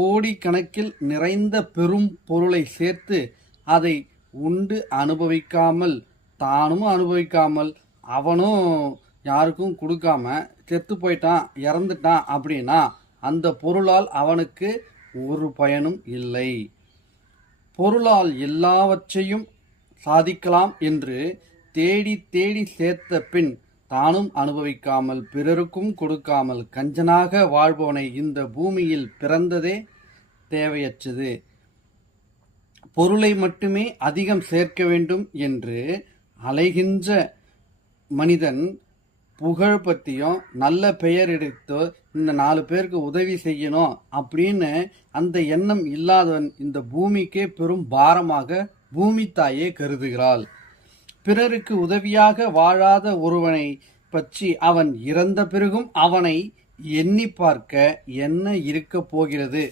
கோடிக்கணக்கில் நிறைந்த பெரும் பொருளை சேர்த்து அதை உண்டு அனுபவிக்காமல், தானும் அனுபவிக்காமல், அவனும் யாருக்கும் கொடுக்காம செத்து போயிட்டான், இறந்துட்டான் அப்படின்னா அந்த பொருளால் அவனுக்கு ஒரு பயனும் இல்லை. பொருளால் எல்லாவற்றையும் சாதிக்கலாம் என்று தேடி தேடி சேர்த்த பின் தானும் அனுபவிக்காமல் பிறருக்கும் கொடுக்காமல் கஞ்சனாக வாழ்பவனை இந்த பூமியில் பிறந்ததே தேவையற்றது. பொருளை மட்டுமே அதிகம் சேர்க்க வேண்டும் என்று அலைகின்ற மனிதன் புகழ் பற்றியும் நல்ல பெயர் எடுத்து இந்த 4 பேருக்கு உதவி செய்யணும் அப்படின்னு அந்த எண்ணம் இல்லாதவன் இந்த பூமிக்கே பெரும் பாரமாக பூமி தாயே கருதுகிறாள். பிறருக்கு உதவியாக வாழாத ஒருவனை பற்றி அவன் இறந்த பிறகும் அவனை எண்ணி பார்க்க என்ன இருக்கப் போகிறது